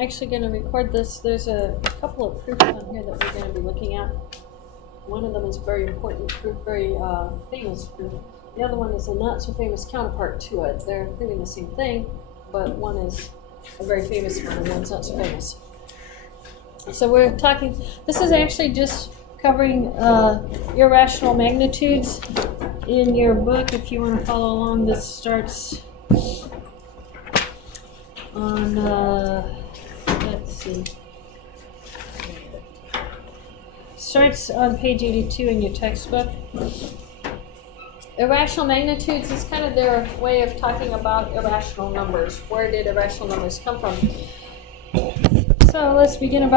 actually going to record this. There's a couple of proofs on here that we're going to be looking at. One of them is a very important proof, very famous proof. The other one is a not so famous counterpart to it. They're proving the same thing, but one is a very famous one and one's not so famous. So we're talking, this is actually just covering irrational magnitudes in your book. If you want to follow along, this starts on, let's see, starts on page 82 in your textbook. Irrational magnitudes is kind of their way of talking about irrational numbers. Where did irrational numbers come from? So let's begin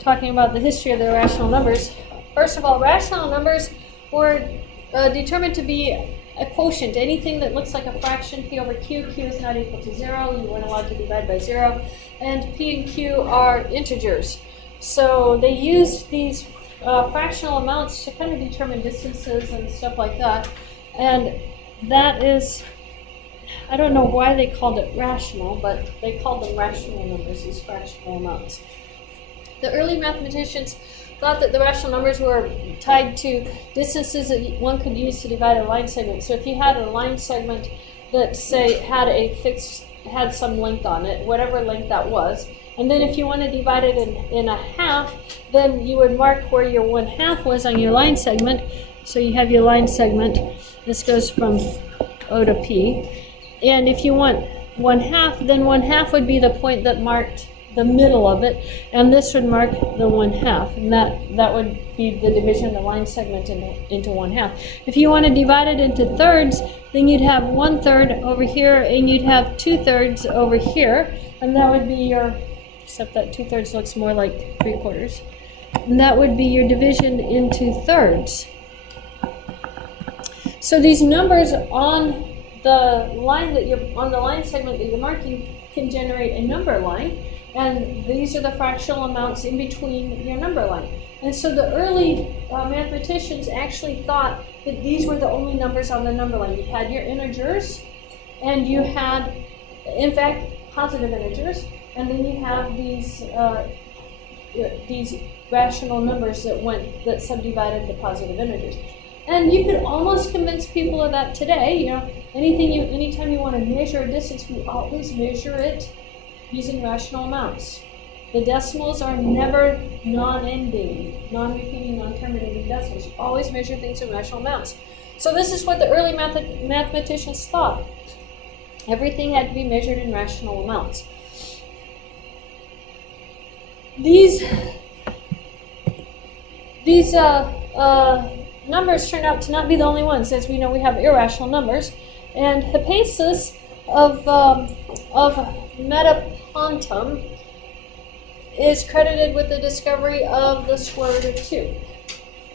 talking about the history of the irrational numbers. First of all, rational numbers were determined to be a quotient. Anything that looks like a fraction, p over q, q is not equal to 0. You weren't allowed to divide by 0. And p and q are integers. So they used these fractional amounts to kind of determine distances and stuff like that. And that is, I don't know why they called it rational, but they called them rational numbers, these fractional amounts. The early mathematicians thought that the rational numbers were tied to distances that one could use to divide a line segment. So if you had a line segment that, say, had some length on it, whatever length that was, and then if you want to divide it in a half, then you would mark where your 1/2 was on your line segment. So you have your line segment. This goes from O to P. And if you want 1/2, then 1/2 would be the point that marked the middle of it, and this would mark the 1/2, and that would be the division of the line segment into 1/2. If you want to divide it into thirds, then you'd have 1/3 over here, and you'd have 2/3 over here, and that would be your, except that 2/3 looks more like 3/4, and that would be your division into thirds. So these numbers on the line segment that you're marking can generate a number line, and these are the fractional amounts in between your number line. And so the early mathematicians actually thought that these were the only numbers on the number line. You had your integers, and you had, in fact, positive integers, and then you have these rational numbers that subdivided the positive integers. And you could almost convince people of that today. You know, anytime you want to measure a distance, we always measure it using rational amounts. The decimals are never non-ending, non-repeating, non-terminating decimals. You always measure things in rational amounts. So this is what the early mathematicians thought. Everything had to be measured in rational amounts. These numbers turned out to not be the only ones. As we know, we have irrational numbers. And Hippasus of Metapontum is credited with the discovery of the square root of 2.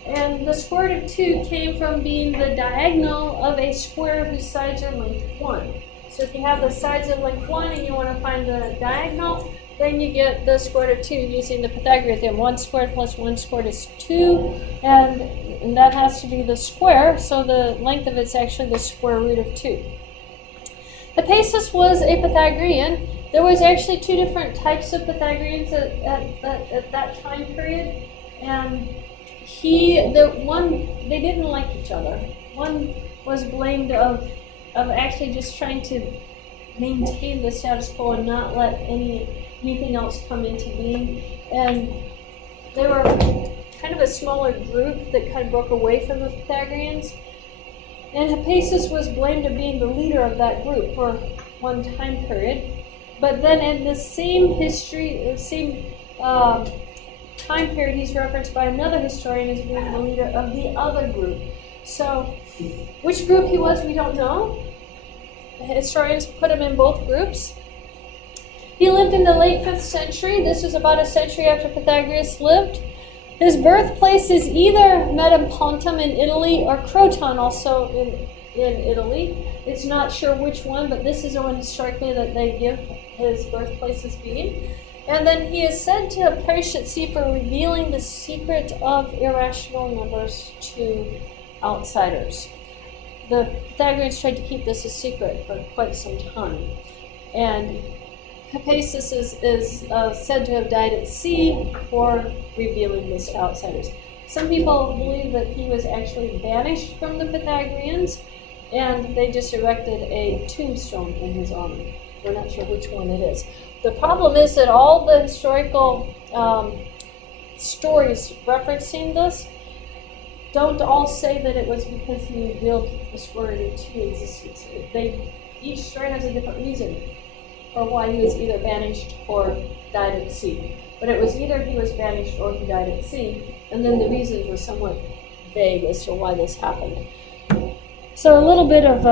And the square root of 2 came from being the diagonal of a square whose sides are length 1. So if you have the sides of length 1 and you want to find the diagonal, then you get the square root of 2 using the Pythagorean theorem. 1 squared plus 1 squared is 2, and that has to be the square, so the length of it's actually the square root of 2. Hippasus was a Pythagorean. There was actually 2 different types of Pythagoreans at that time period, and they didn't like each other. One was blamed of actually just trying to maintain the status quo and not let anything else come into being, and they were kind of a smaller group that kind of broke away from the Pythagoreans. And Hippasus was blamed of being the leader of that group for one time period. But then in the same time period, he's referenced by another historian as being the leader of the other group. So which group he was, we don't know. Historians put him in both groups. He lived in the late 5th century. This is about a century after Pythagoras lived. His birthplace is either Metapontum in Italy or Croton, also in Italy. It's not sure which one, but this is the one historically that they give his birthplace as being. And then he is said to have perished at sea for revealing the secret of irrational numbers to outsiders. The Pythagoreans tried to keep this a secret for quite some time. And Hippasus is said to have died at sea for revealing this to outsiders. Some people believe that he was actually banished from the Pythagoreans, and they just erected a tombstone in his honor. We're not sure which one it is. The problem is that all the historical stories referencing this don't all say that it was because he revealed the square root of 2 existence. Each story has a different reason for why he was either banished or died at sea. But it was either he was banished or he died at sea, and then the reasons were somewhat vague as to why this happened. So a little bit of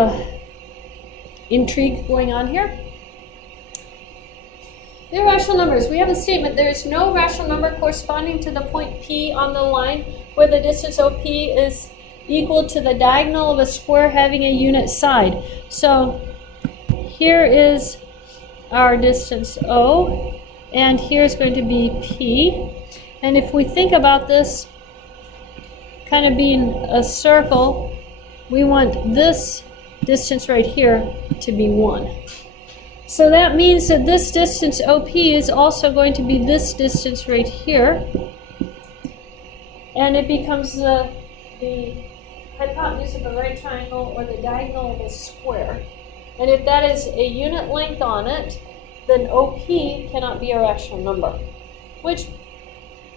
intrigue going on here. The irrational numbers. We have a statement, there is no rational number corresponding to the point P on the line where the distance OP is equal to the diagonal of a square having a unit side. So here is our distance O, and here's going to be P. And if we think about this kind of being a circle, we want this distance right here to be 1. So that means that this distance OP is also going to be this distance right here. And it becomes the hypotenuse of a right triangle or the diagonal of a square. And if that is a unit length on it, then OP cannot be a rational number. Which,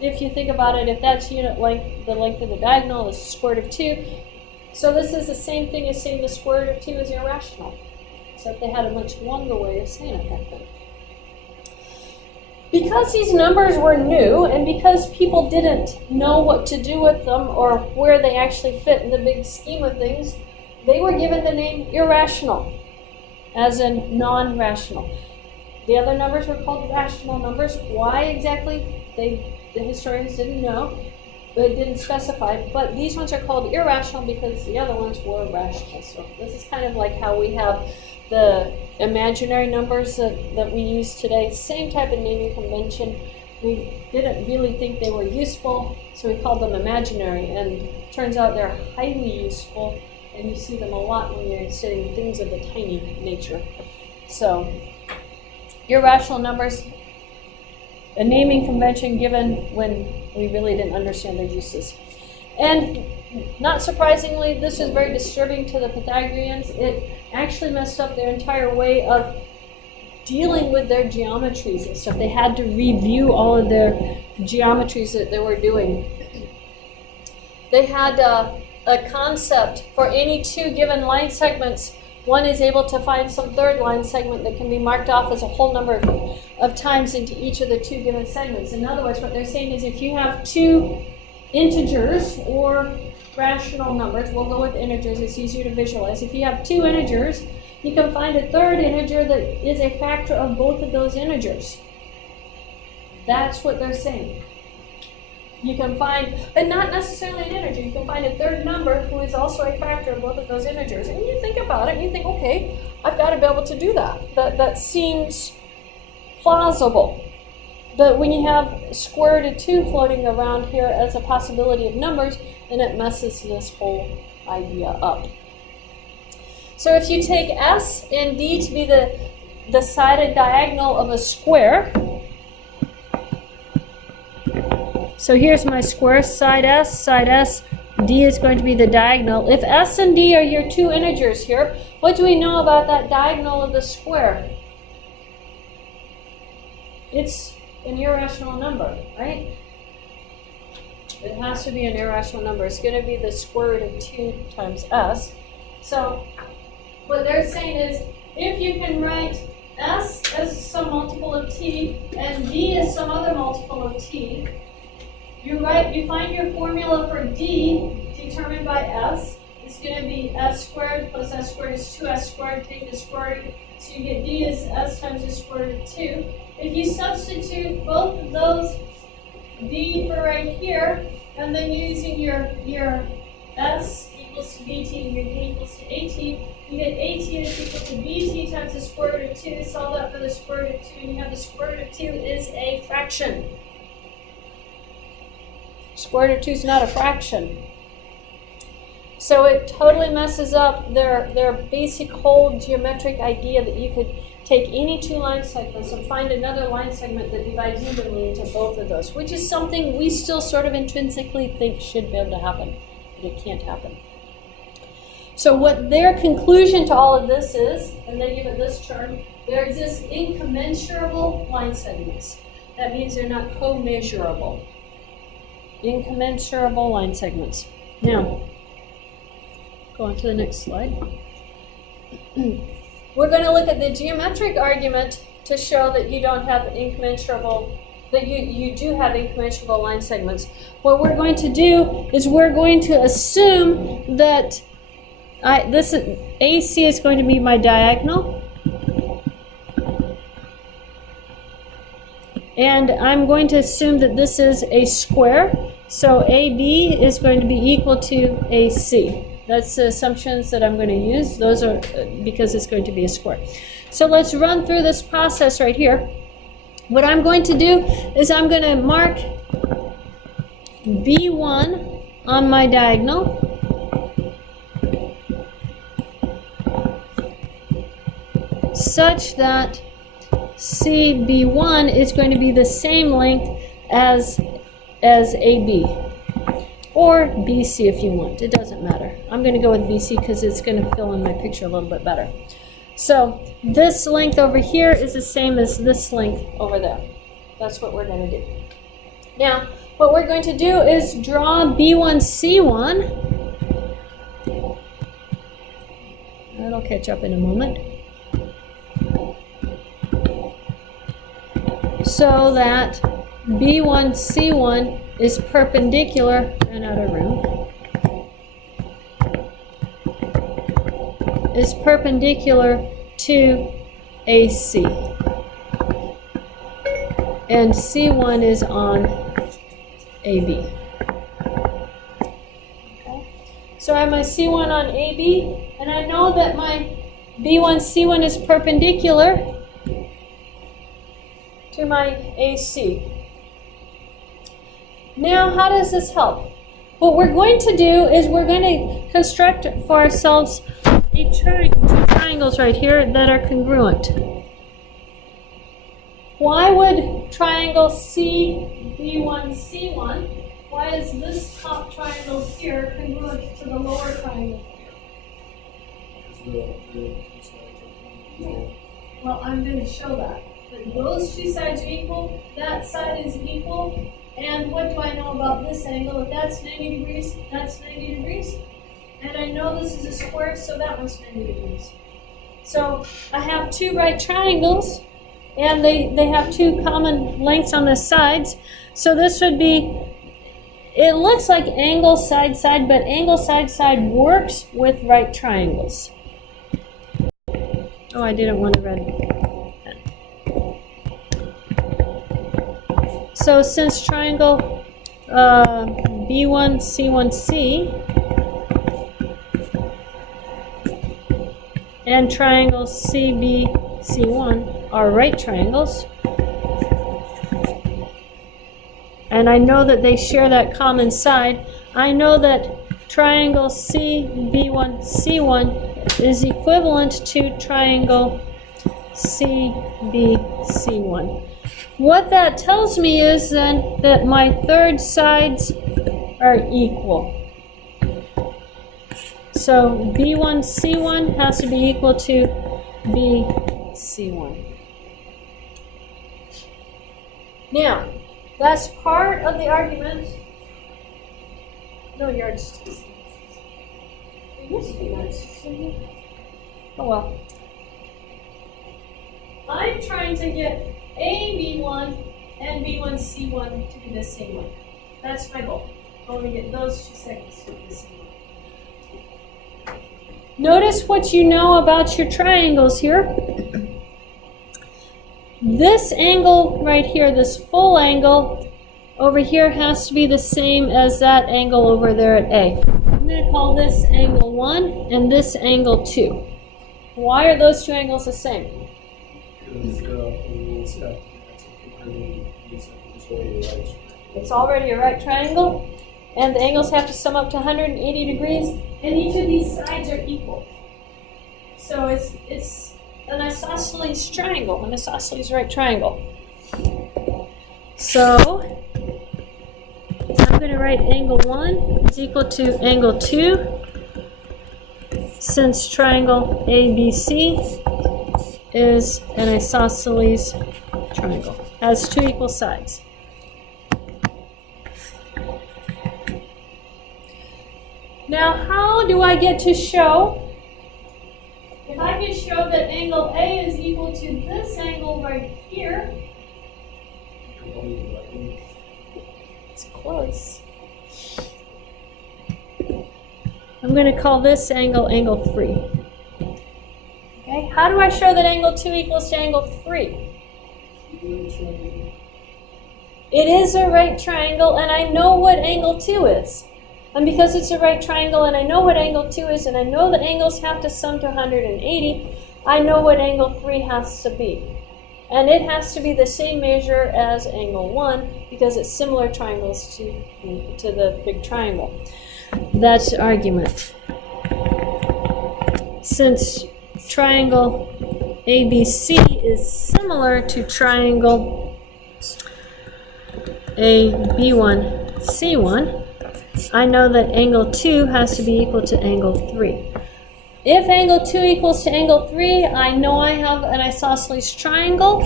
if you think about it, if that's unit length, the length of the diagonal is the square root of 2. So this is the same thing as saying the square root of 2 is irrational. Except they had a much longer way of saying it back then. Because these numbers were new, and because people didn't know what to do with them or where they actually fit in the big scheme of things, they were given the name irrational, as in non-rational. The other numbers were called rational numbers. Why exactly? The historians didn't know, but it didn't specify. But these ones are called irrational because the other ones were rational. So this is kind of like how we have the imaginary numbers that we use today. Same type of naming convention. We didn't really think they were useful, so we called them imaginary. And it turns out they're highly useful, and you see them a lot when you're studying things of the tiny nature. So irrational numbers, a naming convention given when we really didn't understand their uses. And not surprisingly, this is very disturbing to the Pythagoreans. It actually messed up their entire way of dealing with their geometries and stuff. They had to review all of their geometries that they were doing. They had a concept for any two given line segments. One is able to find some third line segment that can be marked off as a whole number of times into each of the two given segments. In other words, what they're saying is if you have two integers or rational numbers, we'll go with integers, it's easier to visualize. If you have two integers, you can find a third integer that is a factor of both of those integers. That's what they're saying. You can find, but not necessarily an integer, you can find a third number who is also a factor of both of those integers. And you think about it, and you think, okay, I've got to be able to do that. That seems plausible. But when you have square root of 2 floating around here as a possibility of numbers, then it messes this whole idea up. So if you take S and D to be the sided diagonal of a square, so here's my square, side S, D is going to be the diagonal. If S and D are your two integers here, what do we know about that diagonal of the square? It's an irrational number, right? It has to be an irrational number. It's going to be the square root of 2 times S. So what they're saying is if you can write S as some multiple of T and D as some other multiple of T, you find your formula for D determined by S. It's going to be S squared plus S squared is 2S squared. Take the square root. So you get D is S times the square root of 2. If you substitute both of those, D for right here, and then using your S equals to BT and your D equals to AT, you get AT is equal to BT times the square root of 2. Solve that for the square root of 2, and you have the square root of 2 is a fraction. Square root of 2 is not a fraction. So it totally messes up their basic whole geometric idea that you could take any two line segments and find another line segment that divides evenly into both of those, which is something we still sort of intrinsically think should be able to happen, but it can't happen. So what their conclusion to all of this is, and they give it this term, there exist incommensurable line segments. That means they're not co-measurable. Incommensurable line segments. Now, go on to the next slide. We're going to look at the geometric argument to show that you don't have incommensurable, that you do have incommensurable line segments. What we're going to do is we're going to assume that this AC is going to be my diagonal. And I'm going to assume that this is a square. So AB is going to be equal to AC. That's the assumptions that I'm going to use. Those are because it's going to be a square. So let's run through this process right here. What I'm going to do is I'm going to mark B1 on my diagonal. Such that CB1 is going to be the same length as AB. Or BC if you want. It doesn't matter. I'm going to go with BC because it's going to fill in my picture a little bit better. So this length over here is the same as this length over there. That's what we're going to do. Now, what we're going to do is draw B1C1. That'll catch up in a moment. So that B1C1 is perpendicular, ran out of room, is perpendicular to AC. And C1 is on AB. Okay. So I have my C1 on AB, and I know that my B1C1 is perpendicular to my AC. Now, how does this help? What we're going to do is we're going to construct for ourselves two triangles right here that are congruent. Why would triangle CB1C1, why is this top triangle here congruent to the lower triangle here? Well, I'm going to show that. But those two sides are equal, that side is equal, and what do I know about this angle? If that's 90 degrees, that's 90 degrees. And I know this is a square, so that one's 90 degrees. So I have two right triangles, and they have two common lengths on the sides. So this would be, it looks like angle side side, but angle side side works with right triangles. Oh, I didn't want to red. So since triangle B1C1C and triangle CBC1 are right triangles, and I know that they share that common side, I know that triangle CB1C1 is equivalent to triangle CBC1. What that tells me is then that my third sides are equal. So B1C1 has to be equal to BC1. Now, that's part of the argument. No yardsticks. There used to be yardsticks in here. Oh well. I'm trying to get AB1 and B1C1 to be the same length. That's my goal. I want to get those two segments to be the same length. Notice what you know about your triangles here. This angle right here, this full angle over here has to be the same as that angle over there at A. I'm going to call this angle 1 and this angle 2. Why are those two angles the same? It's already a right triangle, and the angles have to sum up to 180 degrees, and each of these sides are equal. So it's an isosceles triangle, an isosceles right triangle. So I'm going to write angle 1 is equal to angle 2, since triangle ABC is an isosceles triangle, has two equal sides. Now, how do I get to show, if I can show that angle A is equal to this angle right here, it's close. I'm going to call this angle angle 3. Okay, how do I show that angle 2 equals to angle 3? It is a right triangle, and I know what angle 2 is. And because it's a right triangle, and I know what angle 2 is, and I know the angles have to sum to 180, I know what angle 3 has to be. And it has to be the same measure as angle 1, because it's similar triangles to the big triangle. That's the argument. Since triangle ABC is similar to triangle AB1C1, I know that angle 2 has to be equal to angle 3. If angle 2 equals to angle 3, I know I have an isosceles triangle.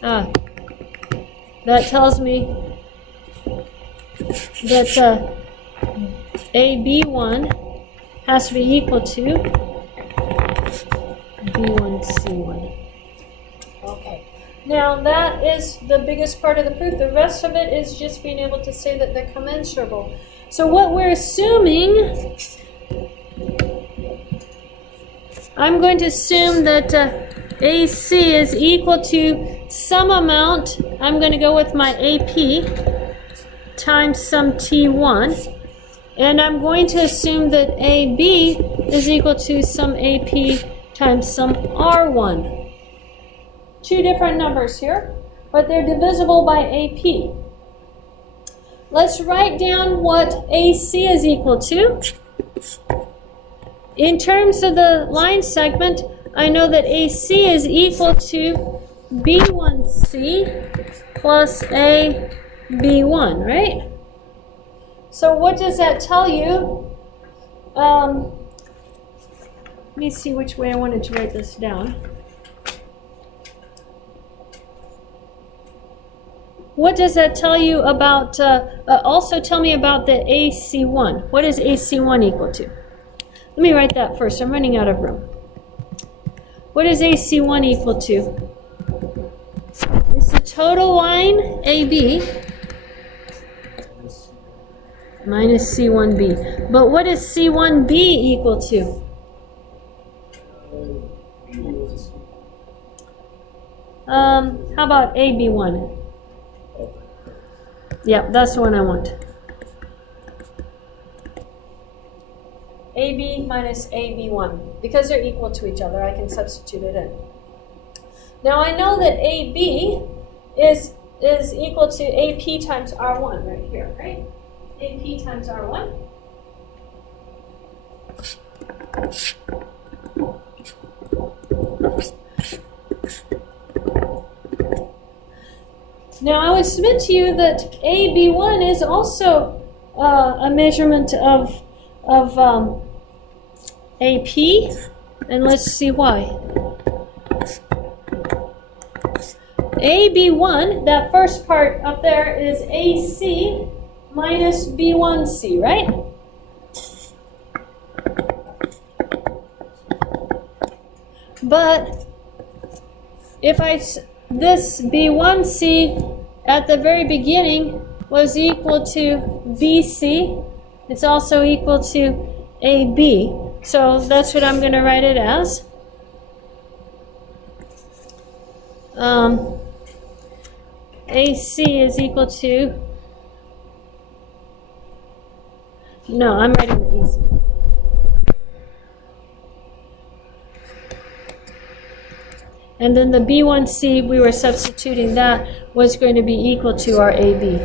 That tells me that AB1 has to be equal to B1C1. Okay. Now that is the biggest part of the proof. The rest of it is just being able to say that they're commensurable. So what we're assuming, I'm going to assume that AC is equal to some amount, I'm going to go with my AP, times some T1. And I'm going to assume that AB is equal to some AP times some R1. Two different numbers here, but they're divisible by AP. Let's write down what AC is equal to. In terms of the line segment, I know that AC is equal to B1C plus AB1, right? So what does that tell you? Let me see which way I wanted to write this down. What does that tell you about, also tell me about the AC1. What is AC1 equal to? Let me write that first. I'm running out of room. What is AC1 equal to? It's the total line AB minus C1B. But what is C1B equal to? How about AB1? Yeah, that's the one I want. AB minus AB1. Because they're equal to each other, I can substitute it in. Now I know that AB is equal to AP times R1 right here, right? AP times R1. Now I would submit to you that AB1 is also a measurement of AP, and let's see why. AB1, that first part up there, is AC minus B1C, right? But if this B1C at the very beginning was equal to BC, it's also equal to AB. So that's what I'm going to write it as. AC is equal to, no, I'm writing the AC. And then the B1C, we were substituting that, was going to be equal to our AB,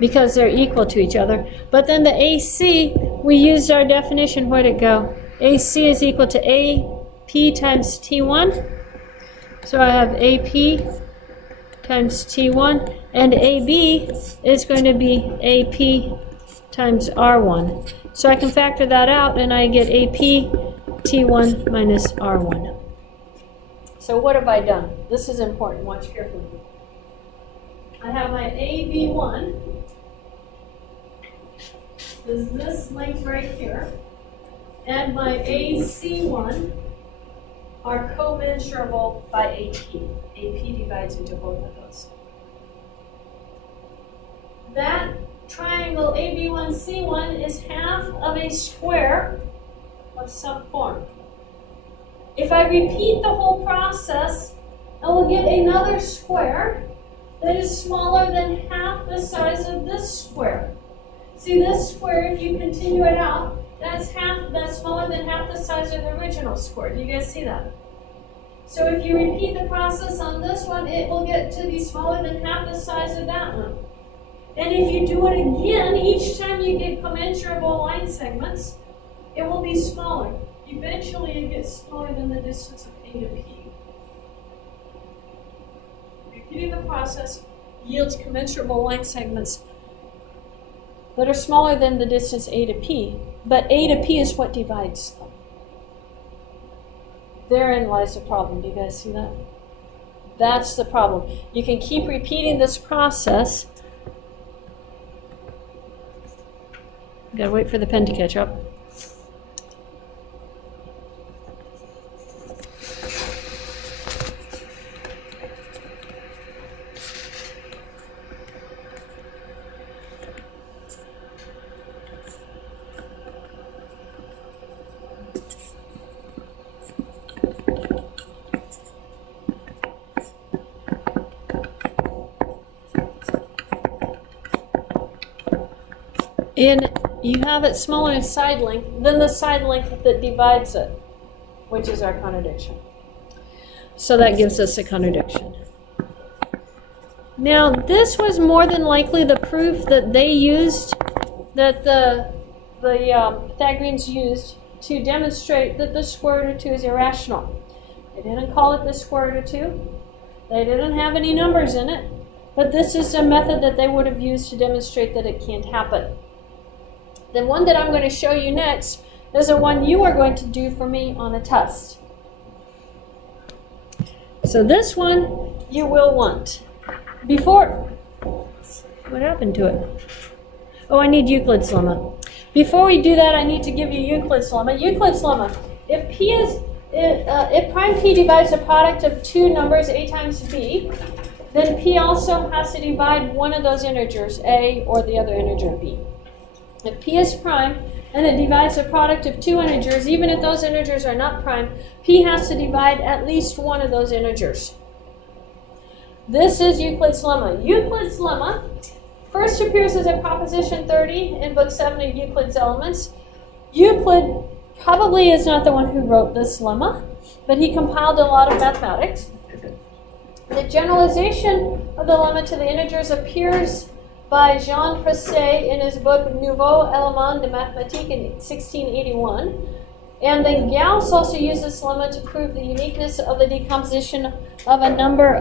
because they're equal to each other. But then the AC, we used our definition, where'd it go? AC is equal to AP times T1. So I have AP times T1, and AB is going to be AP times R1. So I can factor that out, and I get AP T1 minus R1. So what have I done? This is important. Watch carefully. I have my AB1 is this length right here, and my AC1 are commensurable by AP. AP divides into both of those. That triangle AB1C1 is half of a square of some form. If I repeat the whole process, I will get another square that is smaller than half the size of this square. See, this square, if you continue it out, that's smaller than half the size of the original square. Do you guys see that? So if you repeat the process on this one, it will get to be smaller than half the size of that one. And if you do it again, each time you get commensurable line segments, it will be smaller. Eventually it gets smaller than the distance of A to P. Repeating the process yields commensurable line segments that are smaller than the distance A to P, but A to P is what divides them. Therein lies the problem. Do you guys see that? That's the problem. You can keep repeating this process. Gotta wait for the pen to catch up. And you have it smaller in side length than the side length that divides it, which is our contradiction. So that gives us a contradiction. Now, this was more than likely the proof that they used, that the Pythagoreans used to demonstrate that the square root of 2 is irrational. They didn't call it the square root of 2. They didn't have any numbers in it, but this is a method that they would have used to demonstrate that it can't happen. The one that I'm going to show you next is the one you are going to do for me on a test. So this one you will want. What happened to it? Oh, I need Euclid's lemma. Before we do that, I need to give you Euclid's lemma. Euclid's lemma. If prime P divides the product of two numbers, A times B, then P also has to divide one of those integers, A, or the other integer, B. If P is prime, and it divides the product of two integers, even if those integers are not prime, P has to divide at least one of those integers. This is Euclid's lemma. Euclid's lemma first appears as a proposition 30 in book 7 of Euclid's Elements. Euclid probably is not the one who wrote this lemma, but he compiled a lot of mathematics. The generalization of the lemma to the integers appears by Jean Presset in his book Nouveaux éléments de mathématiques in 1681. And then Gauss also used this lemma to prove the uniqueness of the decomposition of a number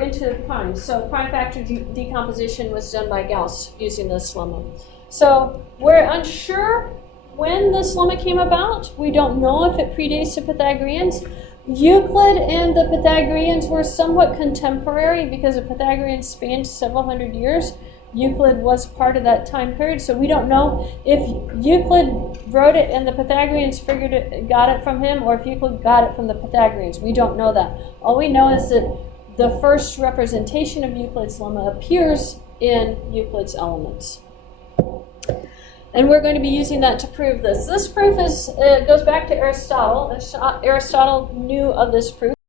into primes. So prime factor decomposition was done by Gauss using this lemma. So we're unsure when this lemma came about. We don't know if it predates the Pythagoreans. Euclid and the Pythagoreans were somewhat contemporary because the Pythagoreans spanned several hundred years. Euclid was part of that time period, so we don't know if Euclid wrote it and the Pythagoreans got it from him, or if Euclid got it from the Pythagoreans. We don't know that. All we know is that the first representation of Euclid's lemma appears in Euclid's Elements. And we're going to be using that to prove this. This proof goes back to Aristotle. Aristotle knew of this proof.